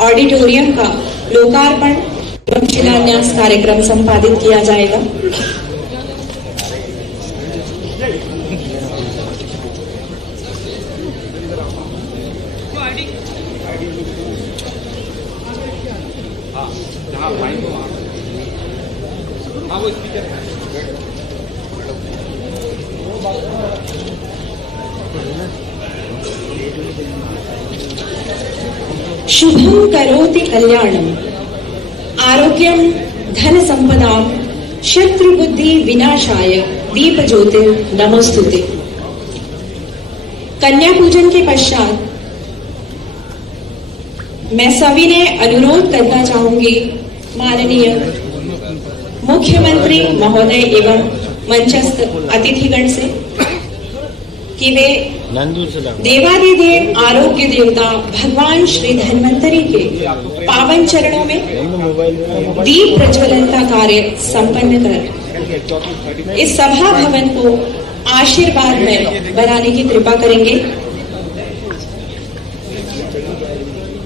Auditorium का लोकार्पण एवं शिलान्यास कार्यक्रम संपादित किया जाएगा। शुभं करोति कल्याणम आरोग्यम धन संपदाम शत्रु बुद्धि विनाशाय दीप ज्योतिर नमोस्तुते। कन्या पूजन के पश्चात मैं सविनय अनुरोध करना चाहूंगी माननीय मुख्यमंत्री महोदय एवं मंचस्थ अतिथिगण से कि वे देवादिदेव आरोग्य देवता भगवान श्री धन्वंतरी के पावन चरणों में दीप प्रज्वलन का कार्य संपन्न कर इस सभा भवन को आशीर्वाद में बनाने की कृपा करेंगे।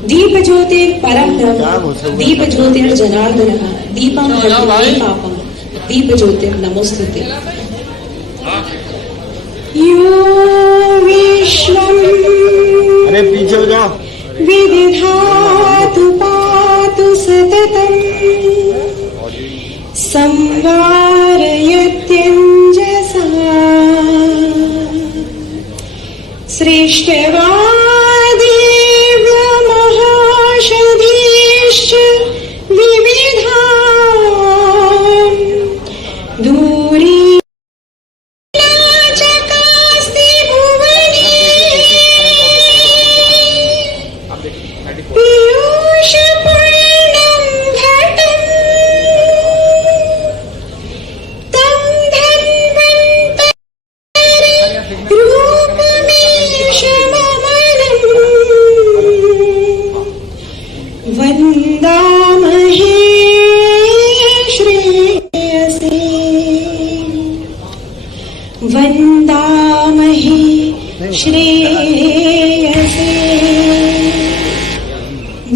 दीप ज्योतिर परम ब्रह्म दीप ज्योतिर जनार्दन दीपम पापम दीप ज्योतिर नमोस्तुते। यो विश्वम अरे पीछे हो जाओ विदिधातु पातु सततम संवारयत्यंजसा श्रेष्ठवादेव महाषधीश्च विविधा दूरी वंदामहे श्रेयसे वंदामहे श्रेयसे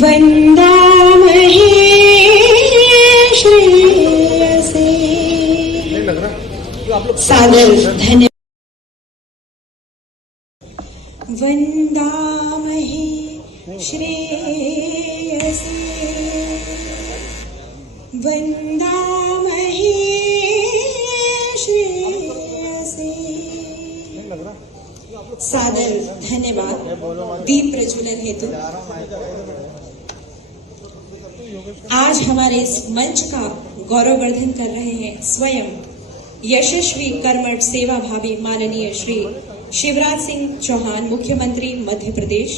वंदामहे श्रेयसे। सादर धन्यवाद। वंदामहे श्रेयसे वंदामहे श्रेयसे। सादर धन्यवाद दीप प्रज्वलन हेतु। आज हमारे इस मंच का गौरववर्धन कर रहे हैं स्वयं यशस्वी कर्मठ सेवा भावी माननीय श्री शिवराज सिंह चौहान मुख्यमंत्री मध्य प्रदेश।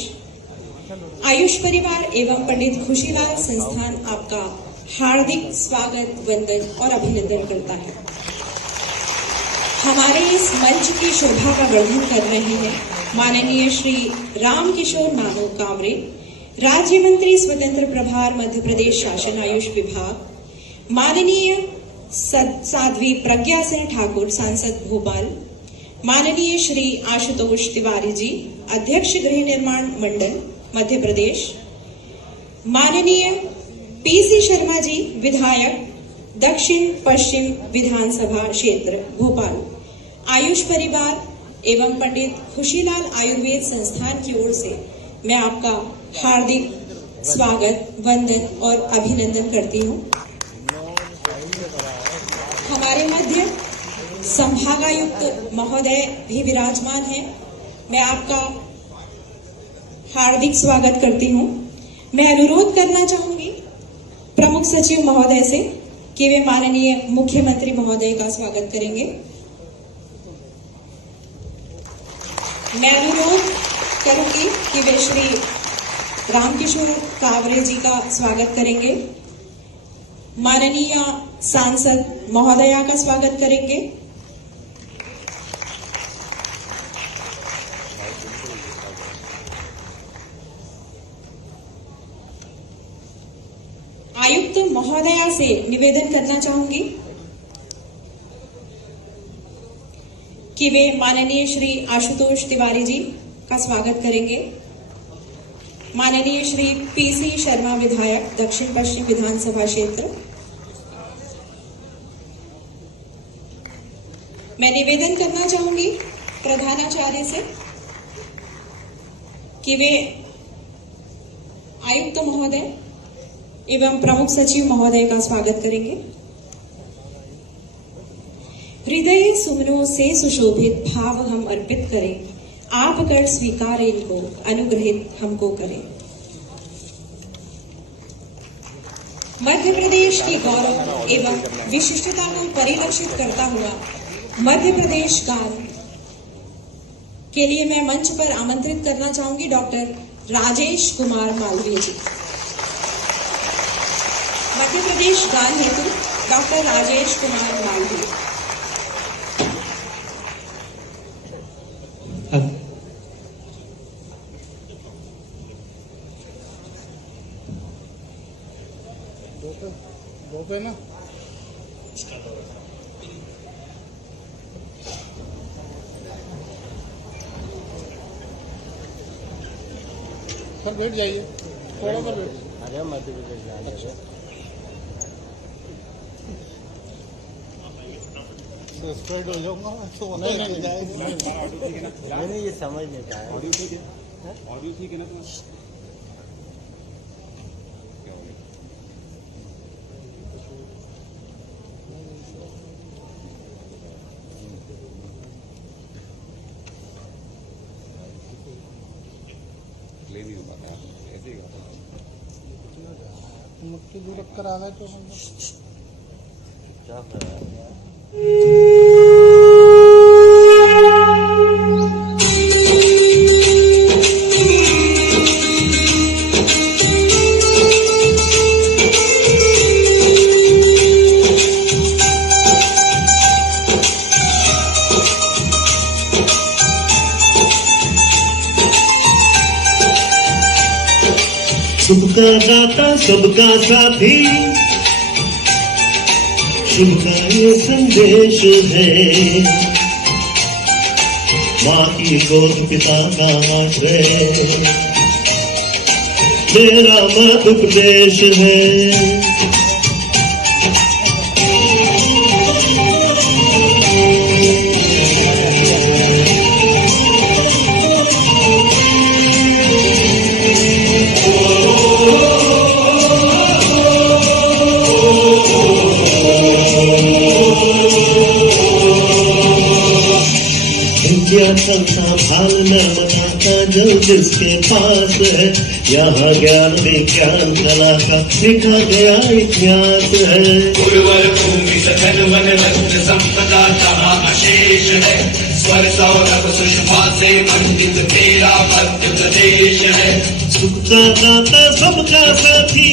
आयुष परिवार एवं पंडित खुशीलाल संस्थान आपका हार्दिक स्वागत वंदन और अभिनंदन करता है। हमारे इस मंच की शोभा का वर्धन कर रहे हैं माननीय श्री रामकिशोर नानो कामरे, राज्य मंत्री स्वतंत्र प्रभार मध्य प्रदेश शासन आयुष विभाग, माननीय साध्वी प्रज्ञा सिंह ठाकुर सांसद भोपाल, माननीय श्री आशुतोष तिवारी जी अध्यक्ष गृह निर्माण मंडल मध्य प्रदेश, माननीय पीसी शर्मा जी विधायक दक्षिण पश्चिम विधानसभा क्षेत्र भोपाल, आयुष परिवार एवं पंडित खुशीलाल आयुर्वेद संस्थान की ओर से मैं आपका हार्दिक स्वागत वंदन और अभिनंदन करती हूं। हमारे मध्य संभागायुक्त महोदय भी विराजमान हैं। मैं आपका हार्दिक स्वागत करती हूं। मैं अनुरोध करना चाहूंगी प्रमुख सचिव महोदय से कि वे माननीय मुख्यमंत्री महोदय का स्वागत करेंगे। मैं अनुरोध करूंगी कि वे श्री रामकिशोर कावरे जी का स्वागत करेंगे, माननीय सांसद महोदया का स्वागत करेंगे, आयुक्त महोदया से निवेदन करना चाहूंगी कि वे माननीय श्री आशुतोष तिवारी जी का स्वागत करेंगे। माननीय श्री पीसी शर्मा विधायक दक्षिण पश्चिम विधानसभा क्षेत्र। मैं निवेदन करना चाहूंगी प्रधानाचार्य से कि वे आयुक्त महोदय एवं प्रमुख सचिव महोदय का स्वागत करेंगे। हृदय सुमनों से सुशोभित भाव हम अर्पित करें, आप कर स्वीकार इनको, अनुग्रहित हमको करें। मध्य प्रदेश की गौरव एवं विशिष्टता को परिलक्षित करता हुआ मध्य प्रदेश गान के लिए मैं मंच पर आमंत्रित करना चाहूंगी डॉक्टर राजेश कुमार मालवीय जी। मध्य प्रदेश गान हेतु डॉक्टर राजेश कुमार मालवीय। दो पे ना सर बैठ जाइए, थोड़ा पर बैठ। अरे मध्य प्रदेश जाने अच्छा। सब्सक्राइब हो जाऊंगा तो नहीं जाएगा। नहीं ये समझ नहीं पाया। ऑडियो ठीक है? ऑडियो ठीक है ना तुम्हारा? ले नहीं हो पाता, ऐसे ही गाता हूँ। मुट्ठी दूर रख कर आ गए तो क्या कर रहा है यार? सबका दाता सबका साथी, शुभ का ये संदेश है। माँ की गोद पिता का आश्रय, मेरा मध्य प्रदेश है। संभाल नर्मदा का जल जिसके पास है, यहाँ ज्ञान विज्ञान कला का लिखा गया इतिहास है। उर्वर भूमि सघन वन रत्न संपदा जहाँ अशेष है, स्वर सौरभ सुषमा से मंडित तेरा मध्य प्रदेश है। सुख का दाता सबका साथी,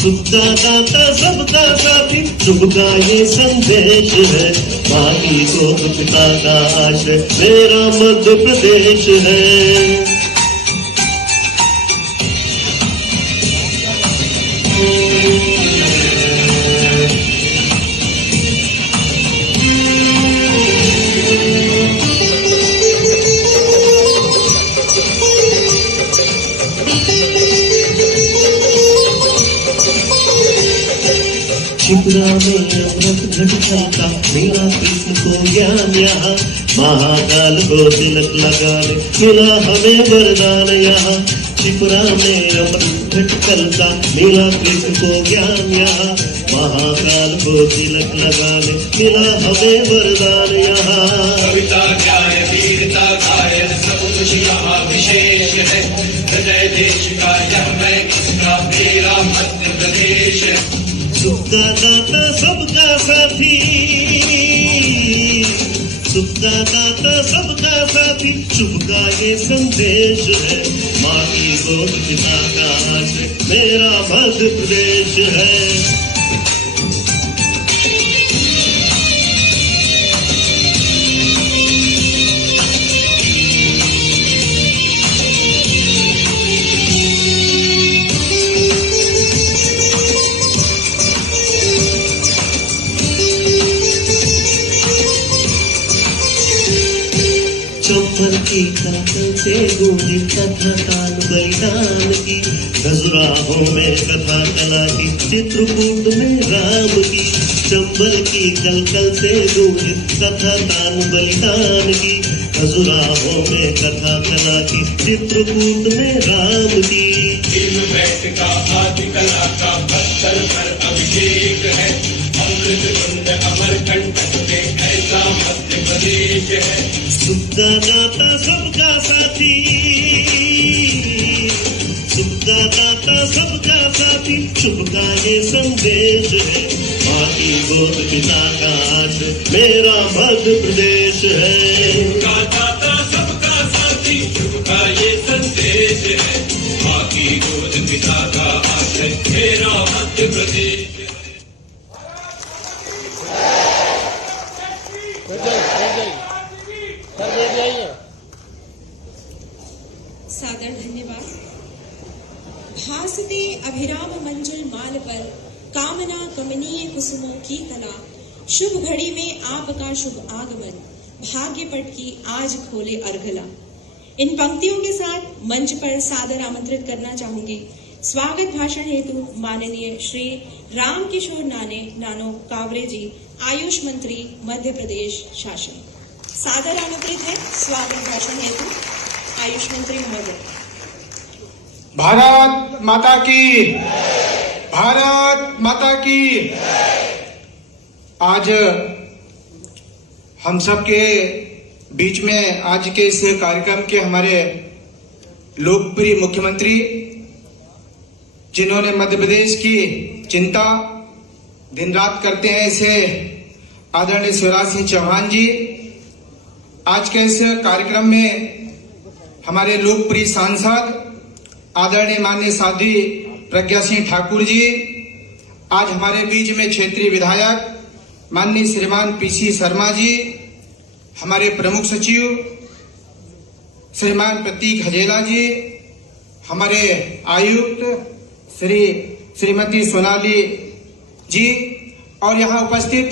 सुख का दाता सबका साथी, शुभ का ये संदेश है। माँ की गोद पिता का आश्रय, मेरा मध्य प्रदेश है। शिप्रा में अमृत घटता मिला कृष्ण को ज्ञान, यहाँ महाकाल को तिलक लगाने मिला हमें वरदान। यहाँ शिप्रा में अमृत घटता मिला कृष्ण को ज्ञान, यहाँ महाकाल को तिलक लगाने मिला हमें वरदान। यहाँ कविता न्याय वीरता गायन सब कुछ यहाँ विशेष है। हृदय देश का यह मैं किसका, मेरा मध्य प्रदेश है। सुख का दाता सबका साथी, सुख का दाता सबका साथी, शुभ का ये संदेश है। माँ की गोद पिता का आश्रय, मेरा मध्य प्रदेश है। चौपन की कलकल से गूंजी कथा तान बलिदान की, खजुराहों में कथा कला की, चित्रकूट में राम की। चंबल की कलकल से गूंजी कथा तान बलिदान की, खजुराहों में कथा कला की, चित्रकूट में राम की। भीमबैठ का आदि कला का पत्थर पर अभिषेक है, अमृत कुंड अमरकंटक में ऐसा मध्य प्रदेश है। सुख का दाता सबका साथी, सुख का दाता सबका साथी, शुभ का ये संदेश है। माँ की गोद पिता का आश मेरा मध्य प्रदेश है। का दाता सबका साथी, शुभ का ये संदेश है। माँ की गोद पिता का आश्रय मेरा मध्य प्रदेश है। बैठ जाइए सर, बैठ जाइए। सादर धन्यवाद। भासते अभिराम मंजुल माल पर, कामना कमनीय कुसुमों की कला। शुभ घड़ी में आपका शुभ आगमन, भाग्य पट की आज खोले अर्घला। इन पंक्तियों के साथ मंच पर सादर आमंत्रित करना चाहूंगी स्वागत भाषण हेतु माननीय श्री रामकिशोर नानो कावरे जी, आयुष मंत्री मध्य प्रदेश शासन। सादर आमंत्रित है स्वागत भाषण हेतु आयुष मंत्री महोदय। भारत माता की, भारत माता की। आज हम सबके बीच में आज के इस कार्यक्रम के हमारे लोकप्रिय मुख्यमंत्री, जिन्होंने मध्य प्रदेश की चिंता दिन रात करते हैं, ऐसे आदरणीय शिवराज सिंह चौहान जी। आज के इस कार्यक्रम में हमारे लोकप्रिय सांसद आदरणीय माननीय साध्वी प्रज्ञा सिंह ठाकुर जी, आज हमारे बीच में क्षेत्रीय विधायक माननीय श्रीमान पीसी शर्मा जी, हमारे प्रमुख सचिव श्रीमान प्रतीक हजेला जी, हमारे आयुक्त श्रीमती सोनाली जी, और यहाँ उपस्थित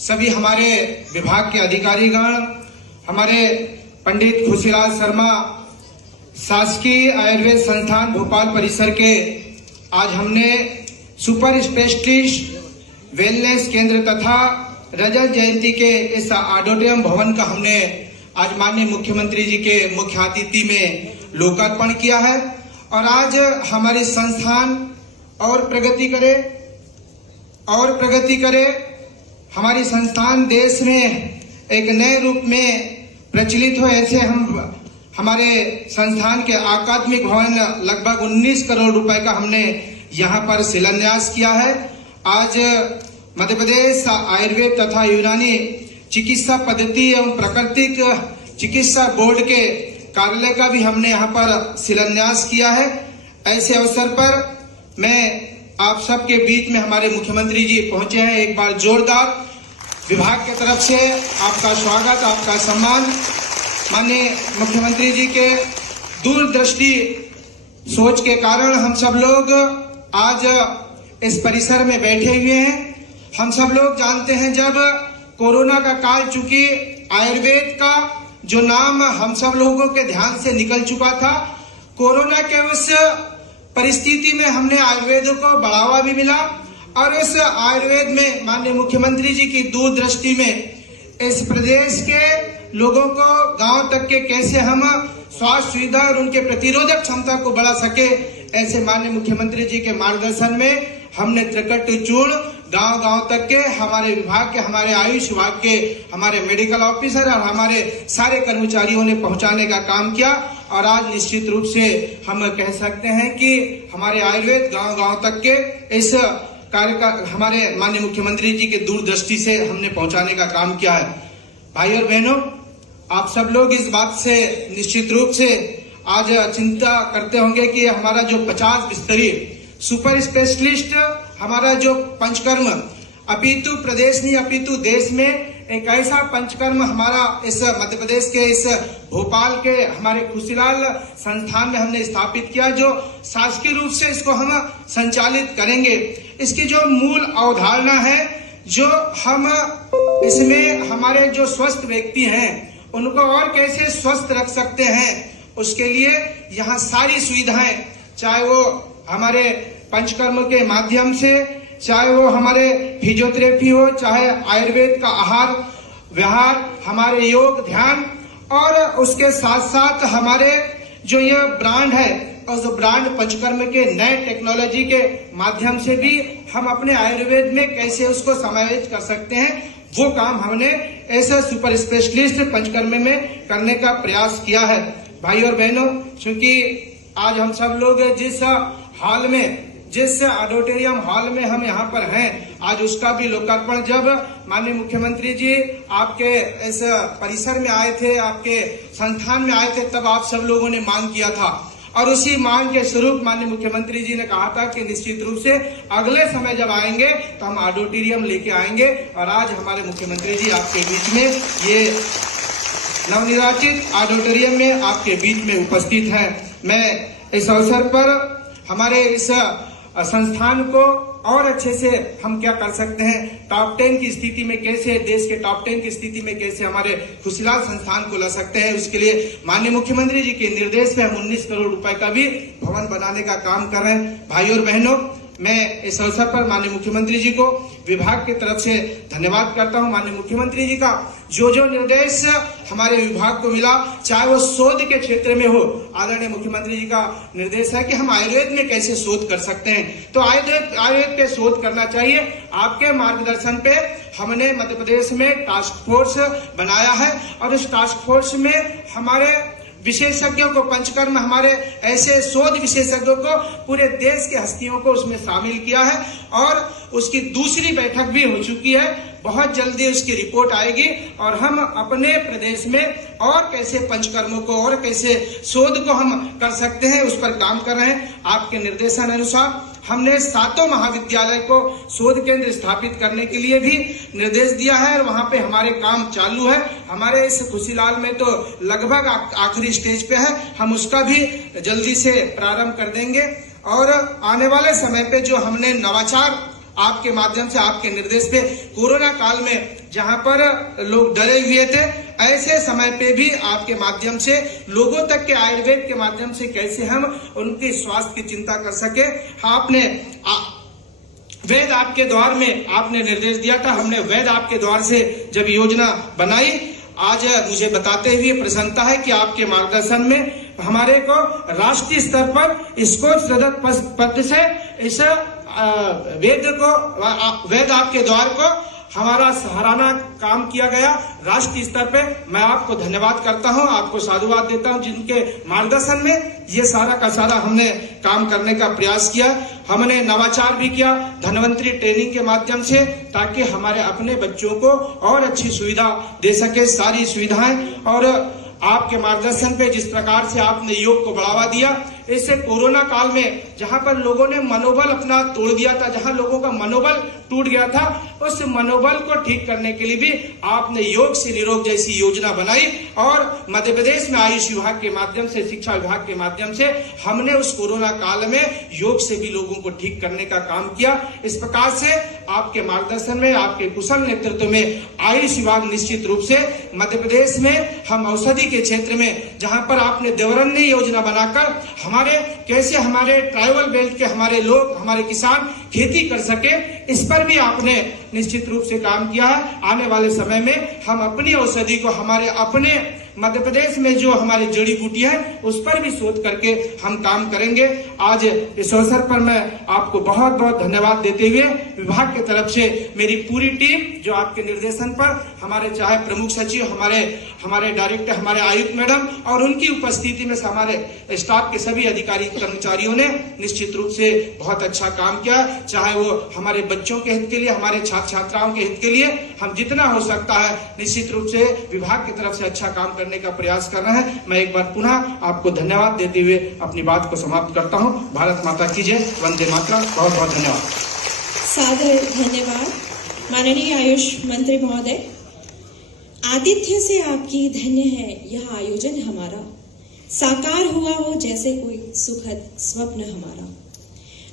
सभी हमारे विभाग के अधिकारीगण, हमारे पंडित खुशीलाल शर्मा शासकीय आयुर्वेद संस्थान भोपाल परिसर के आज हमने सुपर स्पेशलिस्ट वेलनेस केंद्र तथा रजत जयंती के इस ऑडिटोरियम भवन का हमने आज माननीय मुख्यमंत्री जी के मुख्य अतिथि में लोकार्पण किया है। और आज हमारी संस्थान और प्रगति करे, और प्रगति करे। हमारी संस्थान देश में एक नए रूप में प्रचलित हो, ऐसे हम हमारे संस्थान के अकादमिक भवन लगभग 19 करोड़ रुपए का हमने यहाँ पर शिलान्यास किया है। आज मध्य प्रदेश आयुर्वेद तथा यूनानी चिकित्सा पद्धति एवं प्राकृतिक चिकित्सा बोर्ड के कार्यालय का भी हमने यहाँ पर शिलान्यास किया है। ऐसे अवसर पर मैं आप सबके बीच में हमारे मुख्यमंत्री जी पहुंचे हैं। एक बार जोरदार विभाग की तरफ से आपका स्वागत, आपका सम्मान। माननीय मुख्यमंत्री जी के दूरदृष्टि सोच के कारण हम सब लोग आज इस परिसर में बैठे हुए हैं। हम सब लोग जानते हैं, जब कोरोना का काल, चूंकि आयुर्वेद का जो नाम हम सब लोगों के ध्यान से निकल चुका था, कोरोना के उस परिस्थिति में हमने आयुर्वेद को बढ़ावा भी मिला। और इस आयुर्वेद में माननीय मुख्यमंत्री जी की दूरदृष्टि में इस प्रदेश के लोगों को गांव तक के कैसे हम स्वास्थ्य सुविधा और उनके प्रतिरोधक क्षमता को बढ़ा सके, ऐसे माननीय मुख्यमंत्री जी के मार्गदर्शन में हमने त्रिकट्टू चूर्ण गांव गांव तक के हमारे विभाग के, हमारे आयुष विभाग के, हमारे मेडिकल ऑफिसर और हमारे सारे कर्मचारियों ने पहुंचाने का काम किया। और आज निश्चित रूप से हम कह सकते हैं कि हमारे आयुर्वेद गांव गांव तक के इस कार्य का हमारे माननीय मुख्यमंत्री जी के दूरदृष्टि से हमने पहुंचाने का काम किया है। भाई और बहनों, आप सब लोग इस बात से निश्चित रूप से आज चिंता करते होंगे कि हमारा जो 50 बिस्तरी सुपर स्पेशलिस्ट हमारा जो पंचकर्म, अपितु प्रदेश नहीं अपितु देश में एक ऐसा पंचकर्म हमारा इस मध्य प्रदेश के इस भोपाल के हमारे खुशीलाल संस्थान में हमने स्थापित किया, जो शासकीय रूप से इसको हम संचालित करेंगे। इसकी जो मूल अवधारणा है, जो हम इसमें हमारे जो स्वस्थ व्यक्ति हैं उनको और कैसे स्वस्थ रख सकते हैं, उसके लिए यहाँ सारी सुविधाएं, चाहे वो हमारे पंचकर्म के माध्यम से, चाहे वो हमारे फिजियोथेरेपी हो, चाहे आयुर्वेद का आहार विहार, हमारे योग ध्यान, और उसके साथ साथ हमारे जो ये ब्रांड है, और जो ब्रांड पंचकर्म के नए टेक्नोलॉजी के माध्यम से भी हम अपने आयुर्वेद में कैसे उसको समावेश कर सकते हैं, वो काम हमने ऐसे सुपर स्पेशलिस्ट पंचकर्म में करने का प्रयास किया है। भाई और बहनों, क्योंकि आज हम सब लोग जिस हॉल में, जिस ऑडिटोरियम हॉल में हम यहाँ पर हैं, आज उसका भी लोकार्पण जब माननीय मुख्यमंत्री जी आपके इस परिसर में आए थे, आपके संस्थान में आए थे, तब आप सब लोगों ने मांग किया था, और उसी मांग के स्वरूप माननीय मुख्यमंत्री जी ने कहा था कि निश्चित रूप से अगले समय जब आएंगे तो हम ऑडिटोरियम लेके आएंगे, और आज हमारे मुख्यमंत्री जी आपके बीच में ये नवनिर्वाचित ऑडिटोरियम में आपके बीच में उपस्थित हैं। मैं इस अवसर पर हमारे इस संस्थान को और अच्छे से हम क्या कर सकते हैं, टॉप 10 की स्थिति में कैसे, देश के टॉप 10 की स्थिति में कैसे हमारे खुशीलाल संस्थान को ला सकते हैं, उसके लिए माननीय मुख्यमंत्री जी के निर्देश पे हम 19 करोड़ रुपए का भी भवन बनाने का काम कर रहे हैं। भाई और बहनों, मैं इस अवसर पर माननीय मुख्यमंत्री जी को विभाग की तरफ से धन्यवाद करता हूं। माननीय मुख्यमंत्री जी का जो निर्देश हमारे विभाग को मिला, चाहे वो शोध के क्षेत्र में हो, आदरणीय मुख्यमंत्री जी का निर्देश है कि हम आयुर्वेद में कैसे शोध कर सकते हैं, तो आयुर्वेद पे शोध करना चाहिए। आपके मार्गदर्शन पे हमने मध्य प्रदेश में टास्क फोर्स बनाया है, और इस टास्क फोर्स में हमारे विशेषज्ञों को, पंचकर्म हमारे ऐसे शोध विशेषज्ञों को, पूरे देश के हस्तियों को उसमें शामिल किया है, और उसकी दूसरी बैठक भी हो चुकी है। बहुत जल्दी उसकी रिपोर्ट आएगी, और हम अपने प्रदेश में और कैसे पंचकर्मों को और कैसे शोध को हम कर सकते हैं, उस पर काम कर रहे हैं। आपके निर्देशन अनुसार हमने 7 महाविद्यालय को शोध केंद्र स्थापित करने के लिए भी निर्देश दिया है, और वहां पे हमारे काम चालू है। हमारे इस खुशीलाल में तो लगभग आखिरी स्टेज पे है, हम उसका भी जल्दी से प्रारंभ कर देंगे। और आने वाले समय पे जो हमने नवाचार आपके माध्यम से, आपके निर्देश पे, कोरोना काल में जहां पर लोग डरे हुए थे, ऐसे समय पे भी आपके माध्यम से लोगों तक के आयुर्वेद के माध्यम से कैसे हम उनके स्वास्थ्य की चिंता कर सके। आपने वेद आपके द्वार में आपने निर्देश दिया था, हमने वेद आपके द्वार से जब योजना बनाई, आज मुझे बताते हुए प्रसन्नता है कि आपके मार्गदर्शन में हमारे को राष्ट्रीय स्तर पर स्कोच रजत पद से इस वेद आपके द्वार को हमारा सराहना काम किया गया राष्ट्रीय स्तर पे। मैं आपको धन्यवाद करता हूं, आपको साधुवाद देता हूं, जिनके मार्गदर्शन में ये सारा का सारा हमने काम करने का प्रयास किया। हमने नवाचार भी किया धन्वंतरी ट्रेनिंग के माध्यम से, ताकि हमारे अपने बच्चों को और अच्छी सुविधा दे सके, सारी सुविधाएं। और आपके मार्गदर्शन पे जिस प्रकार से आपने योग को बढ़ावा दिया, इससे कोरोना काल में जहां पर लोगों ने मनोबल अपना तोड़ दिया था, जहां लोगों का मनोबल टूट गया था, उस मनोबल को ठीक करने के लिए भी आपने योग से निरोग जैसी योजना बनाई, और मध्य प्रदेश में आयुष विभाग के माध्यम से, शिक्षा विभाग के माध्यम से हमने उस कोरोना काल में योग से भी लोगों को ठीक करने का काम किया। इस प्रकार से आपके मार्गदर्शन में, आपके कुशल नेतृत्व में आयुष विभाग निश्चित रूप से मध्य प्रदेश में हम औषधि के क्षेत्र में, जहां पर आपने देवरन्नी योजना बनाकर हमारे कैसे हमारे ट्राइबल बेल्ट के हमारे लोग, हमारे किसान खेती कर सके, इस पर भी आपने निश्चित रूप से काम किया है। आने वाले समय में हम अपनी औषधि को, हमारे अपने मध्य प्रदेश में जो हमारी जड़ी बूटी है, उस पर भी शोध करके हम काम करेंगे। आज इस अवसर पर मैं आपको बहुत बहुत धन्यवाद देते हुए विभाग की तरफ से मेरी पूरी टीम, जो आपके निर्देशन पर हमारे चाहे प्रमुख सचिव, हमारे डायरेक्टर, हमारे आयुक्त मैडम और उनकी उपस्थिति में हमारे स्टाफ के सभी अधिकारी कर्मचारियों ने निश्चित रूप से बहुत अच्छा काम किया। चाहे वो हमारे बच्चों के हित के लिए, हमारे छात्र छात्राओं के हित के लिए हम जितना हो सकता है निश्चित रूप से विभाग की तरफ से अच्छा काम करने का प्रयास कर रहे हैं। मैं एक बार पुनः आपको धन्यवाद देते हुए अपनी बात को समाप्त करता हूं। भारत माता की जय, वंदे मातरम। बहुत बहुत धन्यवाद। सादर धन्यवाद माननीय आयुष मंत्री महोदय। आतिथ्य से आपकी धन्य है यह आयोजन हमारा, साकार हुआ हो जैसे कोई सुखद स्वप्न हमारा।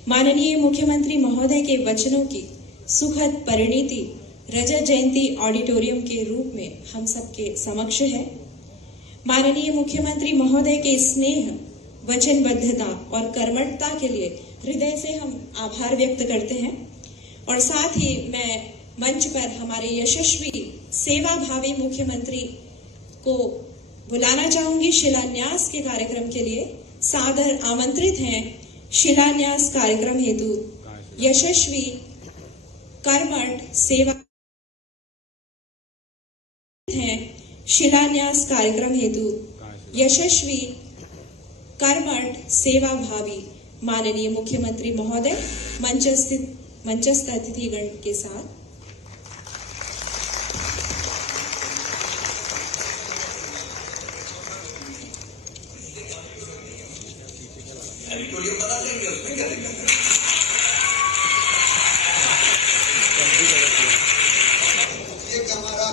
माननीय मुख्यमंत्री महोदय के वचनों की सुखद परिणति रजत जयंती ऑडिटोरियम के रूप में हम सबके समक्ष है। माननीय मुख्यमंत्री महोदय के स्नेह, वचनबद्धता और कर्मठता के लिए हृदय से हम आभार व्यक्त करते हैं। और साथ ही मैं मंच पर हमारे यशस्वी सेवाभावी मुख्यमंत्री को बुलाना चाहूंगी शिलान्यास के कार्यक्रम के लिए। सादर आमंत्रित हैं शिलान्यास कार्यक्रम हेतु यशस्वी कर्मठ सेवा हैं शिलान्यास कार्यक्रम हेतु यशस्वी कर्मठ सेवाभावी माननीय मुख्यमंत्री महोदय मंचस्थ अतिथिगण के साथ। एक हमारा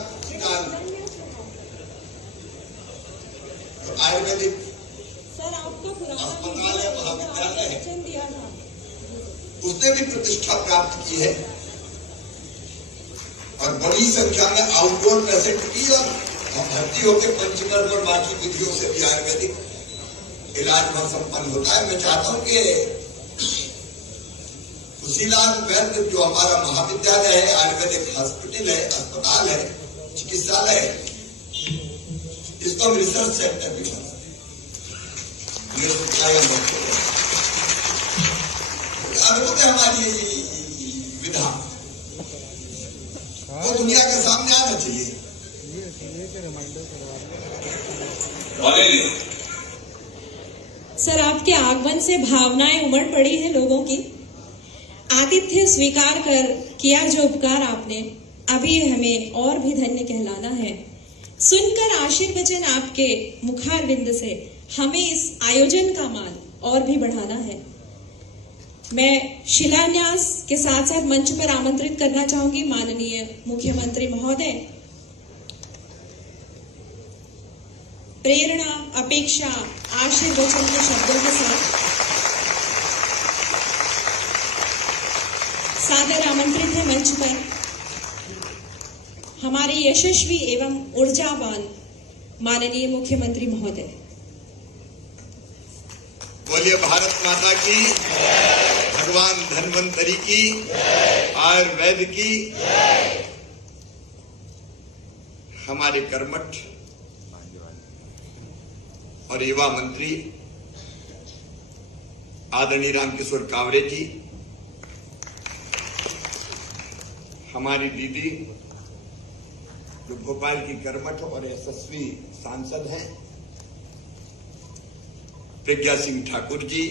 आयुर्वेदिक सर आपका अस्पताल है, महाविद्यालय है, उसने भी प्रतिष्ठा प्राप्त की है और बड़ी संख्या में आउटडोर पेशेंट की और भर्ती होकर पंचकर्म और बाकी विधियों से भी आयुर्वेदिक इलाज बहुत संपन्न होता है। मैं चाहता हूं कि खुशीलाल वैद्य जो हमारा महाविद्यालय है, आयुर्वेदिक हॉस्पिटल है, अस्पताल है, चिकित्सालय है, इसको हम रिसर्च सेंटर भी बना अद्भुत है हमारी विधा, वो दुनिया के सामने आना चाहिए। सर आपके आगमन से भावनाएं उमड़ पड़ी है लोगों की। आतिथ्य स्वीकार कर किया जो उपकार आपने, अभी हमें और भी धन्य कहलाना है। सुनकर आशीर्वचन आपके मुखारविंद से हमें इस आयोजन का मान और भी बढ़ाना है। मैं शिलान्यास के साथ साथ मंच पर आमंत्रित करना चाहूंगी माननीय मुख्यमंत्री महोदय। प्रेरणा, अपेक्षा, आशीर्वचन के शब्दों के साथ सादर आमंत्रित है मंच पर हमारे यशस्वी एवं ऊर्जावान माननीय मुख्यमंत्री महोदय। बोलिए भारत माता की, भगवान धन्वंतरी की, आयुर्वेद की। हमारे कर्मठ और युवा मंत्री आदरणीय रामकिशोर कावरे जी, हमारी दीदी जो भोपाल की कर्मठ और यशस्वी सांसद हैं, प्रज्ञा सिंह ठाकुर जी,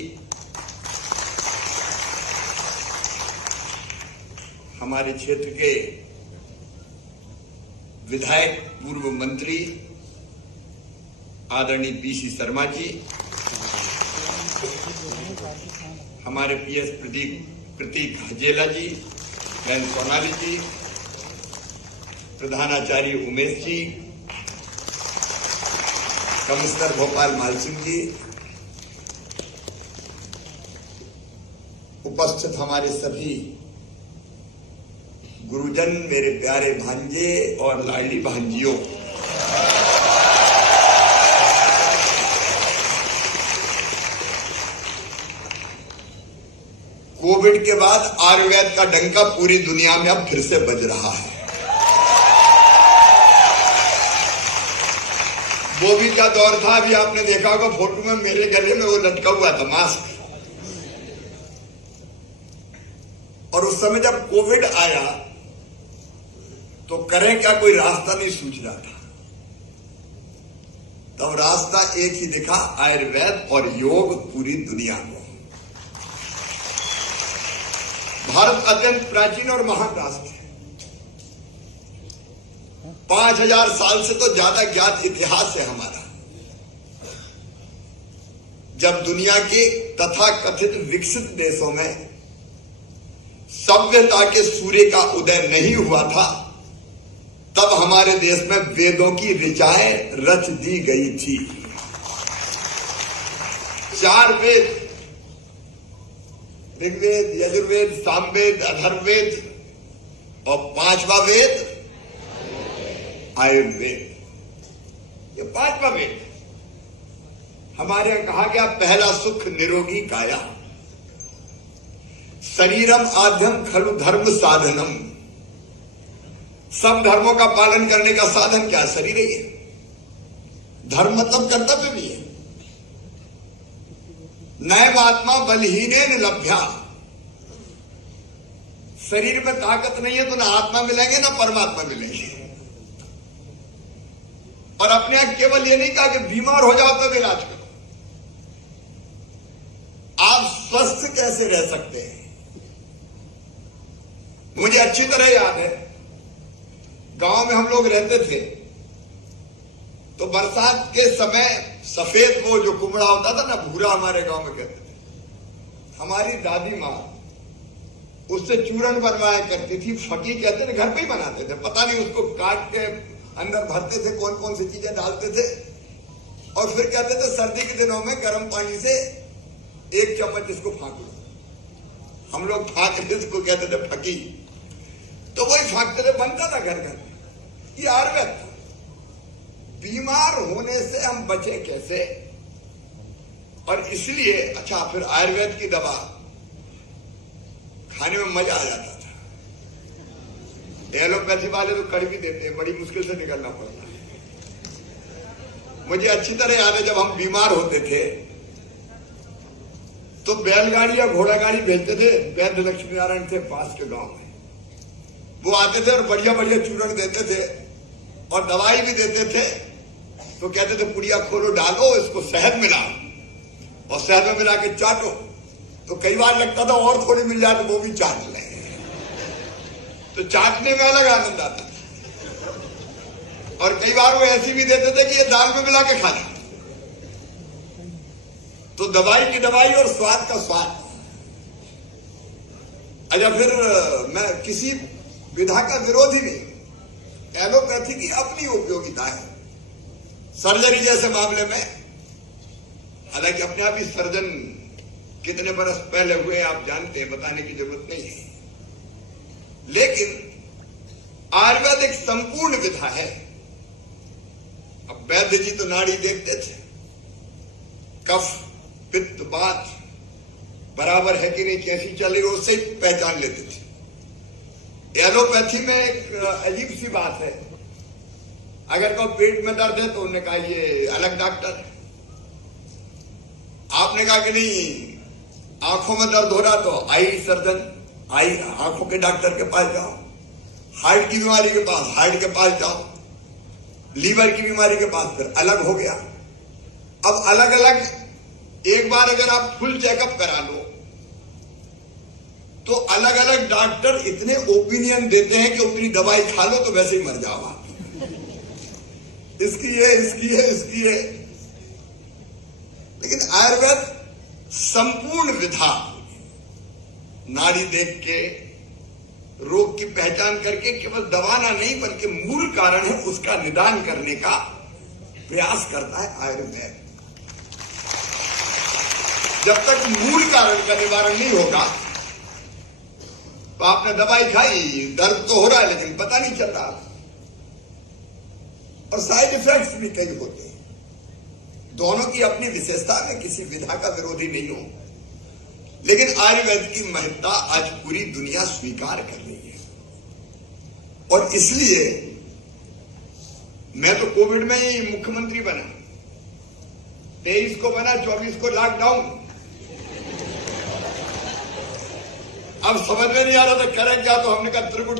हमारे क्षेत्र के विधायक पूर्व मंत्री आदरणीय पीसी शर्मा जी, हमारे पीएस प्रतीक हजेला जी, बहन सोनाली जी, प्रधानाचार्य उमेश जी, कमिश्नर भोपाल माल सिंह जी, उपस्थित हमारे सभी गुरुजन, मेरे प्यारे भांजे और लाडली भांजियों, कोविड के बाद आयुर्वेद का डंका पूरी दुनिया में अब फिर से बज रहा है। वो भी क्या दौर था, अभी आपने देखा होगा फोटो में मेरे गले में वो लटका हुआ था मास्क। और उस समय जब कोविड आया तो करें क्या, कोई रास्ता नहीं सूझ रहा था। तब रास्ता एक ही दिखा, आयुर्वेद और योग पूरी दुनिया को। भारत अत्यंत प्राचीन और महान राष्ट्र है। 5000 साल से तो ज्यादा ज्ञात इतिहास है हमारा। जब दुनिया के तथाकथित विकसित देशों में सभ्यता के सूर्य का उदय नहीं हुआ था, तब हमारे देश में वेदों की ऋचाएं रच दी गई थी। 4 वेद, ऋग्वेद, यजुर्वेद, सामवेद, अथर्ववेद और 5वां वेद आयुर्वेद। ये 5वां वेद। हमारे यहां कहा गया पहला सुख निरोगी काया, शरीरम आद्यम खलु धर्म साधनम। सब धर्मों का पालन करने का साधन क्या? शरीर ही है। धर्म मतलब कर्तव्य भी है। नैव आत्मा बलहीने न लभ्या। शरीर में ताकत नहीं है तो ना आत्मा मिलेंगे ना परमात्मा मिलेंगे। और अपने यहां केवल ये नहीं कहा कि बीमार हो जाओ तब इलाज करो। आप स्वस्थ कैसे रह सकते हैं? मुझे अच्छी तरह याद है, गांव में हम लोग रहते थे तो बरसात के समय सफेद वो जो कुमड़ा होता था ना, भूरा हमारे गांव में कहते थे। हमारी दादी माँ उससे चूरण बनवाया करती थी। फकी कहते थे, घर पे ही बनाते थे। पता नहीं उसको काट के अंदर भरते थे, कौन कौन सी चीजें डालते थे, और फिर कहते थे सर्दी के दिनों में गर्म पानी से एक चम्मच इसको फाँक लो। हम लोग फाँक रहे इसको कहते थे फकी। तो वही फाँकते थे, बनता था घर घर। ये आयुर्वेद था। बीमार होने से हम बचे कैसे? और इसलिए अच्छा, फिर आयुर्वेद की दवा खाने में मजा आ जाता था। एलोपैथी वाले तो कड़वी देते हैं, बड़ी मुश्किल से निकलना पड़ता है। मुझे अच्छी तरह याद है, जब हम बीमार होते थे तो बैलगाड़ी या घोड़ा गाड़ी भेजते थे। वैद्य लक्ष्मी नारायण थे पास के गांव में, वो आते थे और बढ़िया बढ़िया चूर्ण देते थे और दवाई भी देते थे। तो कहते थे पुड़िया खोलो, डालो, इसको शहद मिलाओ और शहद में मिला के चाटो। तो कई बार लगता था और थोड़ी मिल जाए तो वो भी चाट लें। तो चाटने में अलग आनंद आता था। और कई बार वो ऐसी भी देते थे कि ये दाल में मिला के खाना। तो दवाई की दवाई और स्वाद का स्वाद। अच्छा, फिर मैं किसी विधा का विरोधी नहीं। एलोपैथी की अपनी उपयोगिता है। सर्जरी जैसे मामले में, हालांकि अपने आप ही सर्जन कितने बरस पहले हुए आप जानते हैं, बताने की जरूरत नहीं है। लेकिन आयुर्वेद एक संपूर्ण विधा है। अब वैद्य जी तो नाड़ी देखते थे, कफ पित्त बात बराबर है कि नहीं, कैसी चल रही, उससे ही पहचान लेते थे। एलोपैथी में एक अजीब सी बात है। अगर को पेट में दर्द है तो उन्होंने कहा ये अलग डॉक्टर। आपने कहा कि नहीं आंखों में दर्द हो रहा तो आई सर्जन, आई आंखों के डॉक्टर के पास जाओ। हार्ट की बीमारी के पास हार्ट के पास जाओ। लीवर की बीमारी के पास फिर अलग हो गया। अब अलग अलग, एक बार अगर आप फुल चेकअप करा लो तो अलग अलग डॉक्टर इतने ओपिनियन देते हैं कि उतनी दवाई खा लो तो वैसे ही मर जाओ आप। इसकी है, इसकी है, इसकी है। लेकिन आयुर्वेद संपूर्ण विधा, नाड़ी देख के रोग की पहचान करके केवल दबाना नहीं बल्कि मूल कारण है उसका निदान करने का प्रयास करता है आयुर्वेद। जब तक मूल कारण का निवारण नहीं होगा तो आपने दवाई खाई, दर्द तो हो रहा है लेकिन पता नहीं चल रहा, और साइड इफेक्ट्स भी कई होते हैं। दोनों की अपनी विशेषता में किसी विधा का विरोधी नहीं हो, लेकिन आयुर्वेद की महत्ता आज पूरी दुनिया स्वीकार कर रही है। और इसलिए मैं तो कोविड में ही मुख्यमंत्री बना, 23 को बना, 24 को लॉकडाउन। अब समझ में नहीं आ रहा था करें क्या, तो हमने कहा त्रिकुट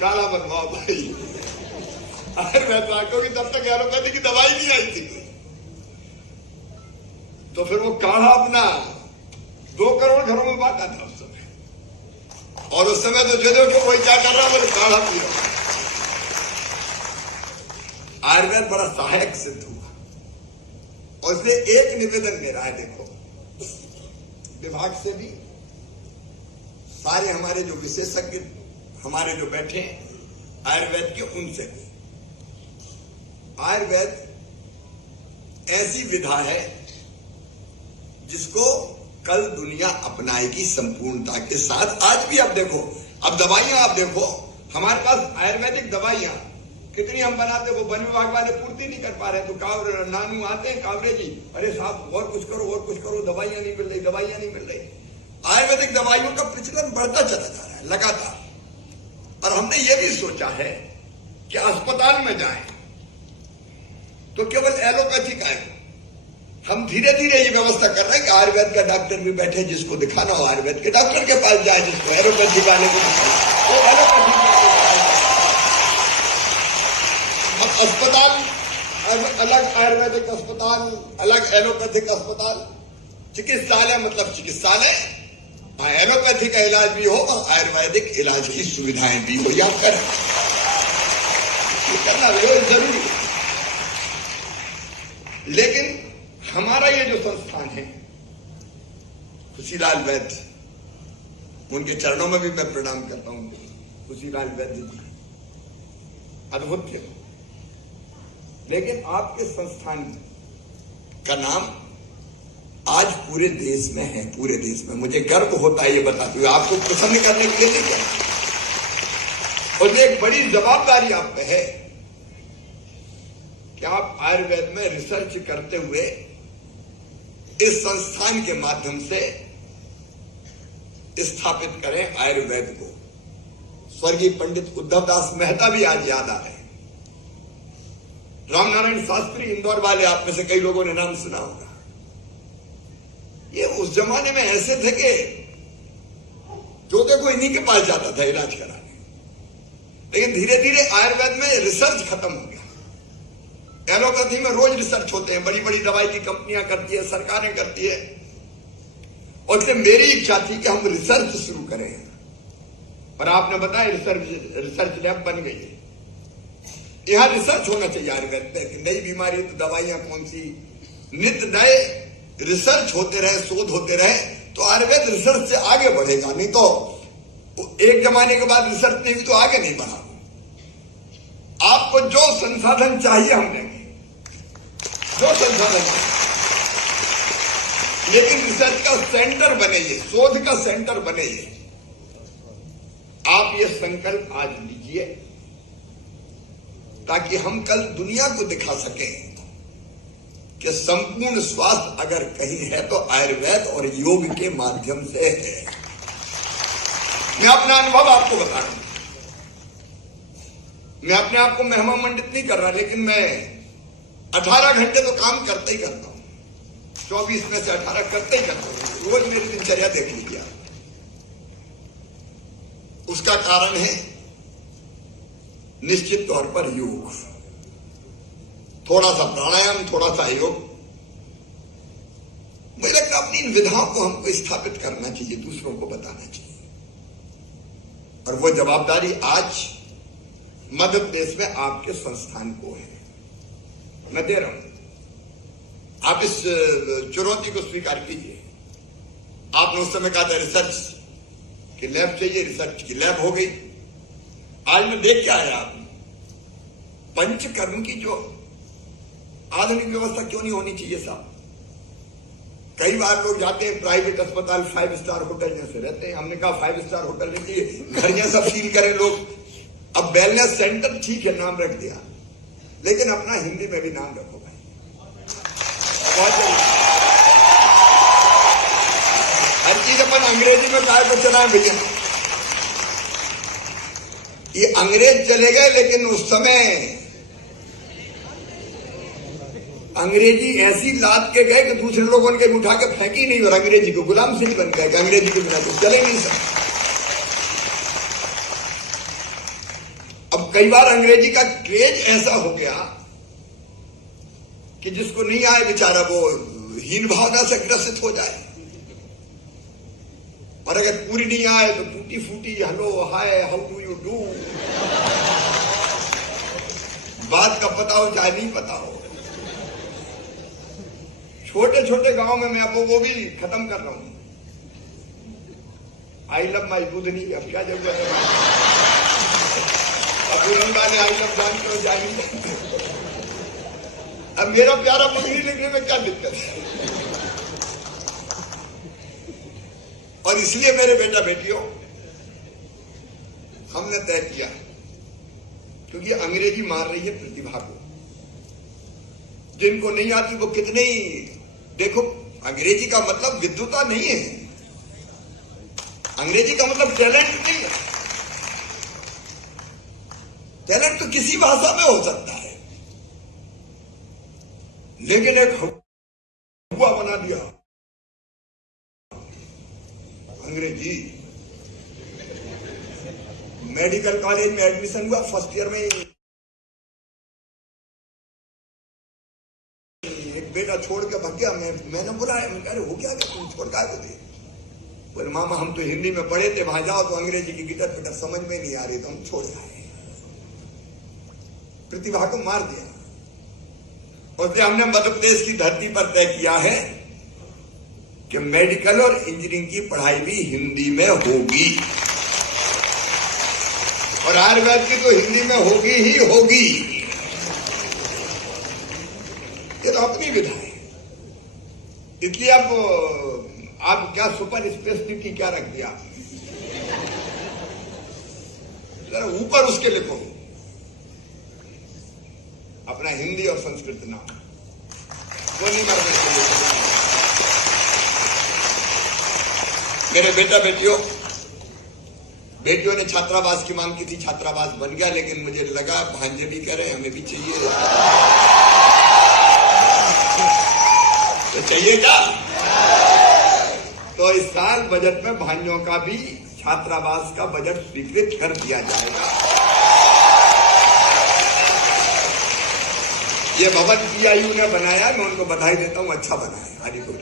काला बनवाओ भाई आयुर्वेद, क्योंकि तब तक एलोपैथी की दवाई नहीं आई थी। तो फिर वो काढ़ा अपना 2 करोड़ घरों में बांटा था उस समय, और उस समय तो जो देखो कोई क्या कर रहा है, वो काढ़ा पी रहा। आयुर्वेद बड़ा सहायक सिद्ध हुआ। और इसलिए एक निवेदन मेरा है, देखो विभाग से भी, सारे हमारे जो विशेषज्ञ हमारे जो बैठे हैं आयुर्वेद के, उनसे भी, आयुर्वेद ऐसी विधा है जिसको कल दुनिया अपनाएगी संपूर्णता के साथ। आज भी आप देखो, अब दवाइयां आप देखो, हमारे पास आयुर्वेदिक दवाइयां कितनी हम बनाते, वो वन विभाग वाले पूर्ति नहीं कर पा रहे, तो नानू आते हैं कावरे जी, अरे साहब और कुछ करो, दवाइयां नहीं मिल रही। आयुर्वेदिक दवाइयों का प्रचलन बढ़ता चला जा रहा है लगातार। और हमने ये भी सोचा है कि अस्पताल में जाएं तो केवल एलोपैथी का है। हम धीरे धीरे ये व्यवस्था कर रहे हैं कि आयुर्वेद का डॉक्टर भी बैठे, जिसको दिखाना हो आयुर्वेद के डॉक्टर के पास जाए, जिसको एलोपैथी वाले को दिखाना वो एलोपैथी अस्पताल, अलग आयुर्वेदिक अस्पताल, अलग एलोपैथिक अस्पताल, चिकित्सालय मतलब चिकित्सालय, एलोपैथी का इलाज भी हो और आयुर्वेदिक इलाज की सुविधाएं भी हो, या करना भी हो जरूरी है। लेकिन हमारा ये जो संस्थान है, खुशीलाल वैद्य, उनके चरणों में भी मैं प्रणाम करता हूं। खुशीलाल वैद्य जी अद्भुत थे, लेकिन आपके संस्थान का नाम आज पूरे देश में है, पूरे देश में। मुझे गर्व होता है ये बताते हुए, आपको प्रसन्न करने के लिए नहीं कहता। और एक बड़ी जवाबदारी आप पे है कि आप आयुर्वेद में रिसर्च करते हुए इस संस्थान के माध्यम से स्थापित करें आयुर्वेद को। स्वर्गीय पंडित उद्धव दास मेहता भी आज याद आ रहे हैं। रामनारायण शास्त्री इंदौर वाले, आप में से कई लोगों ने नाम सुना होगा। ये उस जमाने में ऐसे थे कि जो देखो इन्हीं के पास जाता था इलाज कराने। लेकिन धीरे धीरे आयुर्वेद में रिसर्च खत्म हो गया। एलोपैथी में रोज रिसर्च होते हैं, बड़ी बड़ी दवाई की कंपनियां करती है, सरकारें करती है। और इसलिए मेरी इच्छा थी कि हम रिसर्च शुरू करें, और आपने बताया रिसर्च लैब बन गई है। यहां रिसर्च होना चाहिए आयुर्वेद में कि नई बीमारी, तो दवाइयां कौन सी, नित्य नए रिसर्च होते रहे, शोध होते रहे, तो आयुर्वेद रिसर्च से आगे बढ़ेगा। नहीं तो एक जमाने के बाद रिसर्च नहीं हुई तो आगे नहीं बढ़ा। आपको जो संसाधन चाहिए हम देंगे, जो संसाधन चाहिए, लेकिन रिसर्च का सेंटर बने, ये शोध का सेंटर बने। ये आप ये संकल्प आज लीजिए ताकि हम कल दुनिया को दिखा सकें कि संपूर्ण स्वास्थ्य अगर कहीं है तो आयुर्वेद और योग के माध्यम से है। मैं अपना अनुभव आपको बता रहा हूं। मैं अपने आप को महिमा मंडित नहीं कर रहा, लेकिन मैं 18 घंटे तो काम करते ही करता हूं। 24 में से 18 करते ही करता हूं। रोज मेरी दिनचर्या देख लीजिए। उसका कारण है निश्चित तौर पर योग, थोड़ा सा प्राणायाम, थोड़ा सा योग। मुझे लगता है अपनी इन विधाओं को हमको स्थापित करना चाहिए, दूसरों को बताना चाहिए। और वो जवाबदारी आज मध्य प्रदेश में आपके संस्थान को है, मैं दे रहा हूं। आप इस चुनौती को स्वीकार कीजिए। आपने उस समय कहा था रिसर्च की लैब चाहिए, रिसर्च की लैब हो गई। आज मैं देख के आया, पंचकर्म की जो आधुनिक व्यवस्था क्यों नहीं होनी चाहिए साहब। कई बार लोग जाते हैं प्राइवेट अस्पताल, 5 स्टार होटल जैसे रहते हैं। हमने कहा 5 स्टार होटल नहीं चाहिए, घर जैसा फील करें लोग। अब वेलनेस सेंटर ठीक है, नाम रख दिया, लेकिन अपना हिंदी में भी नाम रखो भाई। हर चीज अपन अंग्रेजी में काय को चलाएं भैया। ये अंग्रेज चले गए, लेकिन उस समय अंग्रेजी ऐसी लाद के गए कि दूसरे लोगों ने उठा के फेंकी नहीं, और अंग्रेजी को गुलाम सिंह बन गए कि अंग्रेजी के बिना तो चले नहीं सकते। अब कई बार अंग्रेजी का क्रेज ऐसा हो गया कि जिसको नहीं आए बेचारा वो हीन भावना से ग्रसित हो जाए, और अगर पूरी नहीं आए तो टूटी फूटी hello hi how do you do, बात का पता हो चाहे नहीं पता हो। छोटे छोटे गांव में मैं अब वो भी खत्म कर रहा हूं। आई लव माई बुधनी, अब क्या जरूरत है। अब वाले आई लव जानते हो जानी। अब मेरा प्यारा बुधनी लिखने में क्या दिक्कत है। और इसलिए मेरे बेटा बेटियों, हमने तय किया क्योंकि अंग्रेजी मार रही है प्रतिभा को। जिनको नहीं आती वो कितने ही, देखो अंग्रेजी का मतलब विद्वता नहीं है, अंग्रेजी का मतलब टैलेंट नहीं है। टैलेंट तो किसी भाषा में हो सकता है, लेकिन एक हुआ बना दिया अंग्रेजी। मेडिकल कॉलेज में एडमिशन हुआ, फर्स्ट ईयर में एक बेटा छोड़ के भाग गया। मैंने बोला अरे हो क्या तुम छोड़ का बोले? बोले मामा हम तो हिंदी में पढ़े थे, वहां जाओ तो अंग्रेजी की गिटर पिटर समझ में नहीं आ रही तो हम छोड़ आए। प्रतिभा को मार दिया। और फिर हमने मध्य प्रदेश की धरती पर तय किया है कि मेडिकल और इंजीनियरिंग की पढ़ाई भी हिंदी में होगी, और आयुर्वेद की तो हिंदी में होगी ही होगी। ये तो अपनी विधा है। इसलिए अब आप क्या सुपर स्पेशलिटी क्या रख दिया, जरा ऊपर उसके लिखो अपना हिंदी और संस्कृत नाम, वो नहीं मरने के लिए। मेरे बेटियों ने छात्रावास की मांग की थी, छात्रावास बन गया, लेकिन मुझे लगा भांजे भी करें, हमें भी चाहिए। तो चाहिए क्या? तो इस साल बजट में भाइयों का भी छात्रावास का बजट स्वीकृत कर दिया जाएगा। ये भवन PIU ने बनाया, मैं उनको बधाई देता हूं, अच्छा बना है। हाजीपुर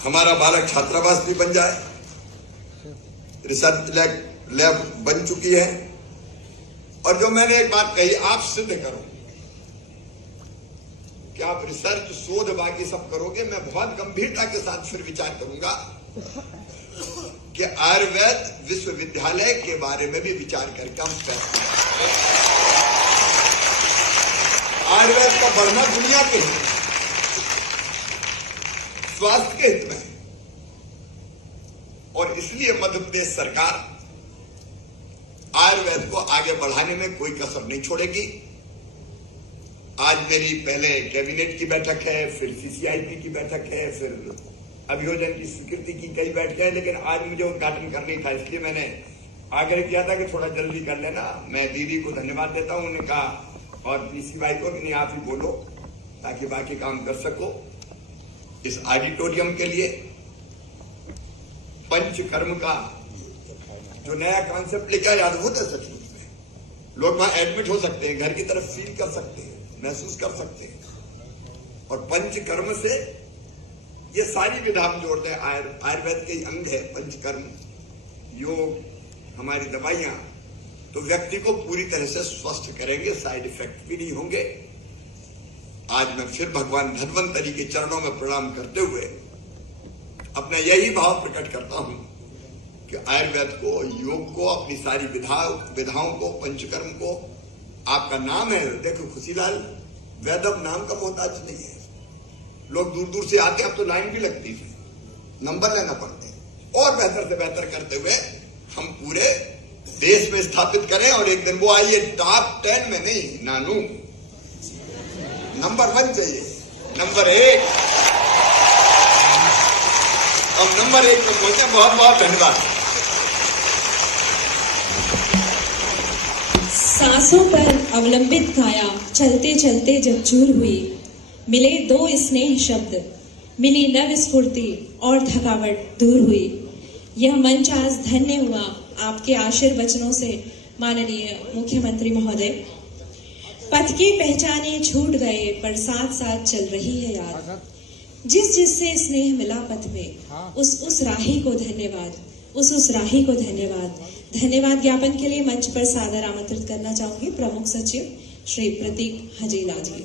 हमारा बालक छात्रावास भी बन जाए, रिसर्च लैब बन चुकी है। और जो मैंने एक बात कही, आप सिद्ध करो कि आप रिसर्च शोध बाकी सब करोगे, मैं बहुत गंभीरता के साथ फिर विचार करूंगा कि आयुर्वेद विश्वविद्यालय के बारे में भी विचार करके हम फैसला। आयुर्वेद का बढ़ना दुनिया के हित, स्वास्थ्य के हित में, और इसलिए मध्य प्रदेश सरकार आयुर्वेद को आगे बढ़ाने में कोई कसर नहीं छोड़ेगी। आज मेरी पहले कैबिनेट की बैठक है, फिर CCIP की बैठक है, फिर अभियोजन की स्वीकृति की कई बैठकें हैं, लेकिन आज मुझे उद्घाटन करनी था, इसलिए मैंने आग्रह किया था कि थोड़ा जल्दी कर लेना। मैं दीदी को धन्यवाद देता हूं, उन्होंने कहा, और PC भाई को कि नहीं आप ही बोलो ताकि बाकी काम कर सको। इस ऑडिटोरियम के लिए पंचकर्म का जो नया कॉन्सेप्ट लेकर आया, अद्भुत है सचमुच में। लोग वहां एडमिट हो सकते हैं, घर की तरफ फील कर सकते हैं, महसूस कर सकते हैं। और पंचकर्म से ये सारी विधा हम जोड़ते हैं। आयुर्वेद के अंग है पंचकर्म, योग, हमारी दवाइयां, तो व्यक्ति को पूरी तरह से स्वस्थ करेंगे, साइड इफेक्ट भी नहीं होंगे। आज मैं फिर भगवान धन्वंतरी के चरणों में प्रणाम करते हुए अपना यही भाव प्रकट करता हूं कि आयुर्वेद को, योग को, अपनी सारी विधाओं को, पंचकर्म को, आपका नाम है, देखो खुशीलाल, वैदव नाम का मोहताज नहीं है। लोग दूर दूर से आते, अब तो लाइन भी लगती है, नंबर लेना पड़ता है। और बेहतर से बेहतर करते हुए हम पूरे देश में स्थापित करें, और एक दिन वो आइए टॉप 10 में नहीं, नानू नंबर 1 चाहिए, नंबर 1, हम नंबर 1 में पहुंचे। बहुत बहुत धन्यवाद। सांसों पर अवलंबित काया चलते चलते जब चूर हुई, मिले 2 स्नेह शब्द, मिली नव स्फूर्ति और थकावट दूर हुई। यह मंच आज धन्य हुआ आपके आशीर्वचनों से, माननीय मुख्यमंत्री महोदय। पथ की पहचाने छूट गए पर साथ साथ चल रही है याद। जिससे स्नेह मिला पथ में, उस राही को धन्यवाद, उस राही को धन्यवाद। धन्यवाद ज्ञापन के लिए मंच पर सादर आमंत्रित करना चाहूंगी प्रमुख सचिव श्री प्रतीक हजेला जी,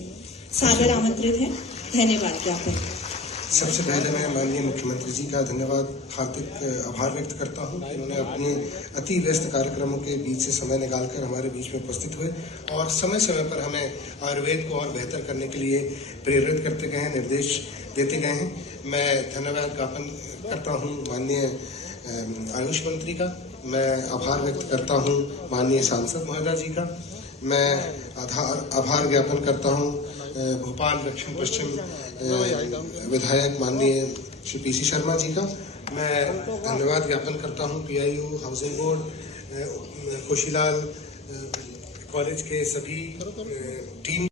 सादर आमंत्रित हैं। धन्यवाद ज्ञापन। सबसे पहले मैं माननीय मुख्यमंत्री जी का धन्यवाद, हार्दिक आभार व्यक्त करता हूं कि उन्होंने अपने अति व्यस्त कार्यक्रमों के बीच से समय निकालकर हमारे बीच में उपस्थित हुए और समय समय पर हमें आयुर्वेद को और बेहतर करने के लिए प्रेरित करते गए हैं, निर्देश देते गए हैं। मैं धन्यवाद ज्ञापन करता हूं माननीय आयुष मंत्री का, मैं आभार व्यक्त करता हूं माननीय सांसद महोदय जी का। मैं आभार ज्ञापन करता हूं भोपाल दक्षिण पश्चिम विधायक माननीय श्री पीसी शर्मा जी का। मैं धन्यवाद ज्ञापन करता हूं पीआईयू हाउसिंग बोर्ड कोशीलाल कॉलेज के सभी टीम